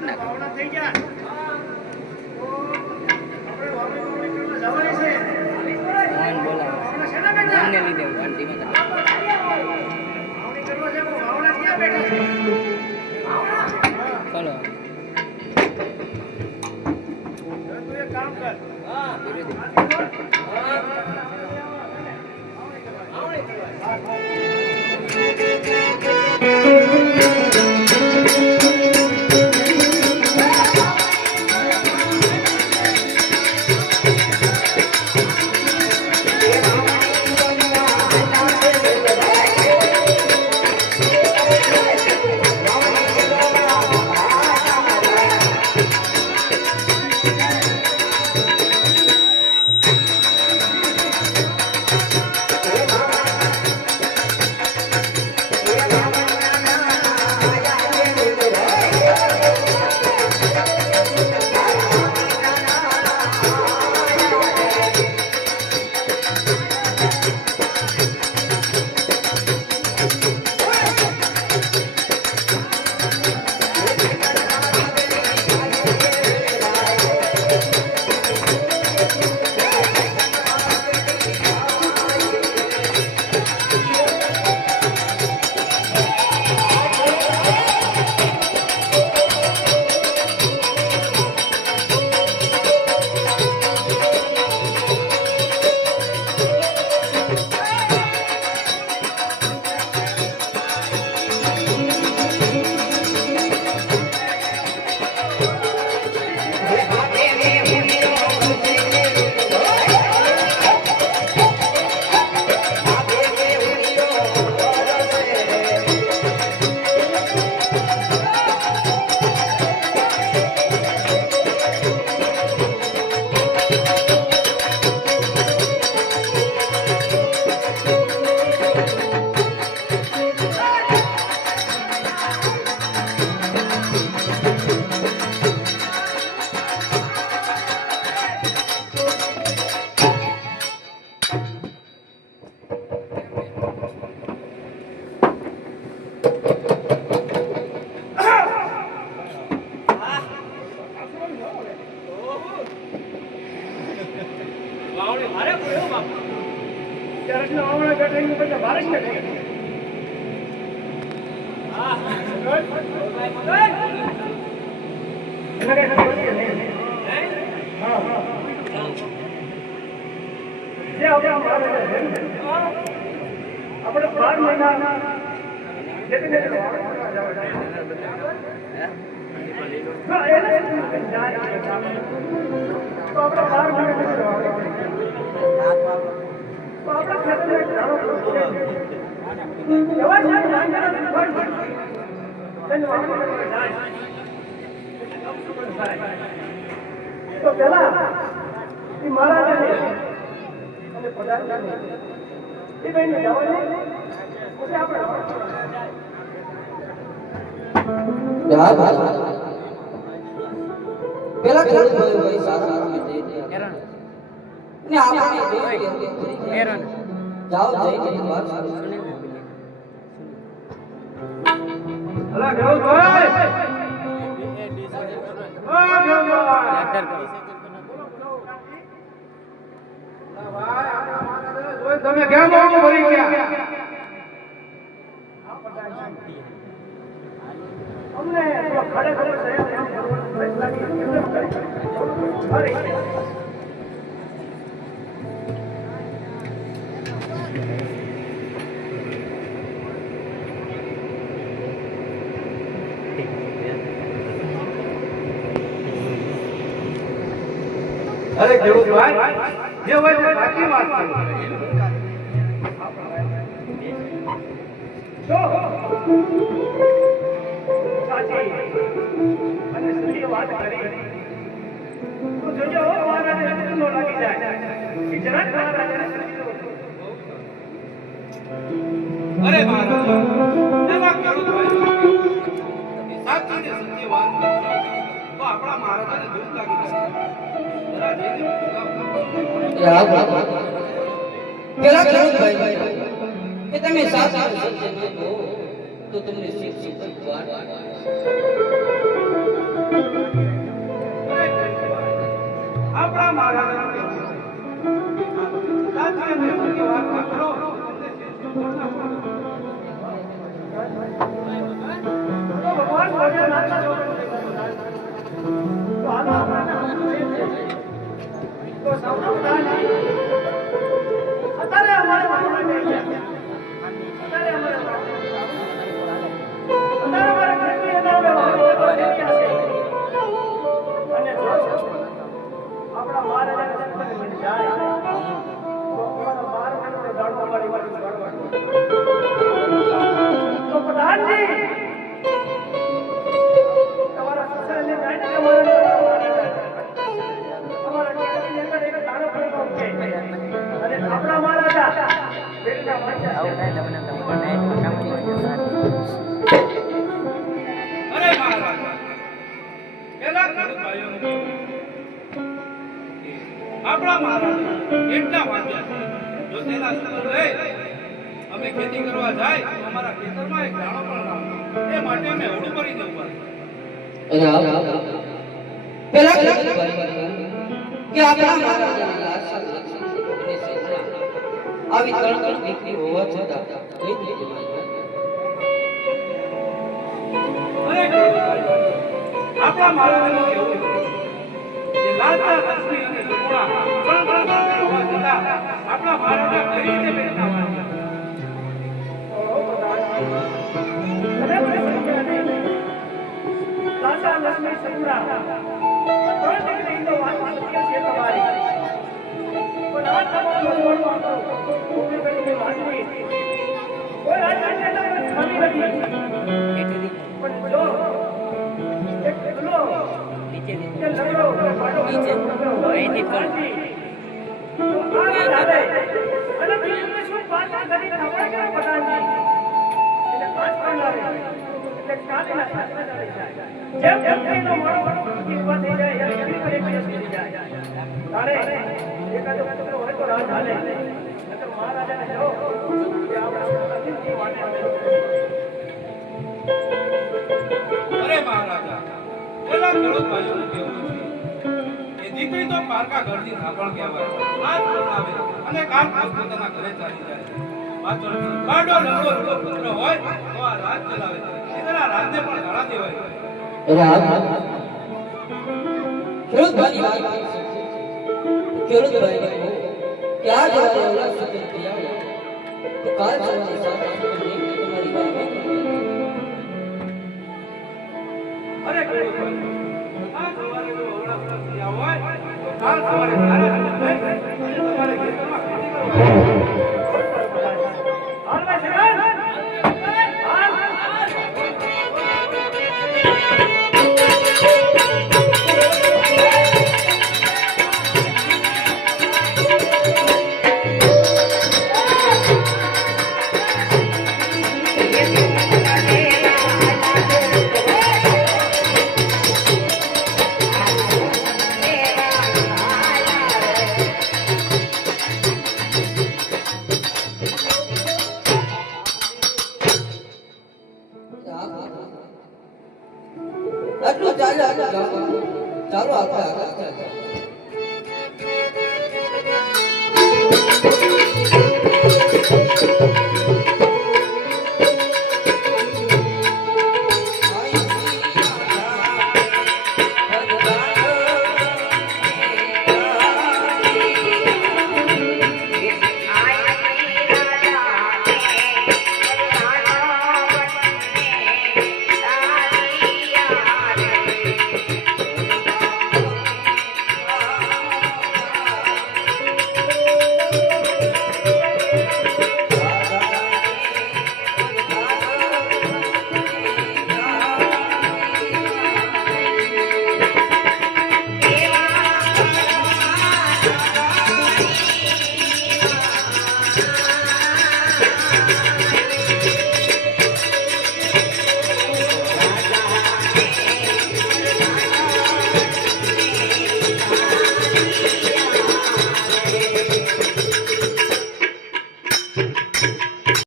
બેઠા? મોહનને લીધે ચલો. કામ કર. હા. વિરોધી હા આવડે કરવા. આપણે બાર મહિના આપણે બાર મહિના આપણા તો પેલા એ મારા અને એ આપણે પેલા ખેડૂત ભાઈ ભાઈ સારા જઈ રહ્યા. ને આપણે કે એરન જાઓ જઈને બહાર સારું. તમે કેમ ભરી ગયા અમને ખરેખર સહયોગ પ્રયત્ન અરે. અરે ખેડૂતભાઈ જે હોય તે સાચી વાત છે. અરે ખેડૂત ભાઈ સાચી વાત. પેલા ખેડૂતભાઈ કે તમે સાચા તો તમને આપણા મહારાજાને એટલા જો તેના લઈ અમે ખેતી કરવા જાય તો અમારા ખેતરમાં એક દાણો પણ ના એ માટે અમે હવડું કરી દેવું પડે અરે હા બાપા. પેલા કે આપણા મહારાજાની લાશા લક્ષણ અને આવી ત્રણ ત્રણ દીકરી હોવા છતાં કઈ રીતે આપણા મહારાજાનું લાલતા લક્ષ્મી અને પણ દીકરી હોવા છતાં આપણા મહારાજા કઈ રીતે બેઠા નહીં. લાસા લક્ષ્મી સગુણા. ત્રણ દીકરીનો વાત સત્ય છે તમારી. પણ આ તમારો રજવાડો આખો ઊભી વાત વાંચવી. કોઈ અંદર ખામી નથી. પણ જો કે લંગડો કે પાડો અહીંથી પણ. અરે મહારાજા પેલા ખેડૂત ભાઈઓનું કહેવું છે કે દીકરી તો પારકા ઘરની થાપણ કહેવાય આજ પરણાવે અને કાલ પોતાના ઘરે ચાલી જાય ગાડો લંબો રૂડો પુત્ર હોય, તો આ રાજ ચલાવે એના રાજને પણ ઘણા દેવાય અરે હા બાપા. ખેડૂતભાઈની વાત સાચી છે. ખેડૂતભાઈને કહો કે આ જયારે ઓલા સત્ય થયા તો કાલ સવારે સાત વાગે તમારી વાત હોય કાલ સવારે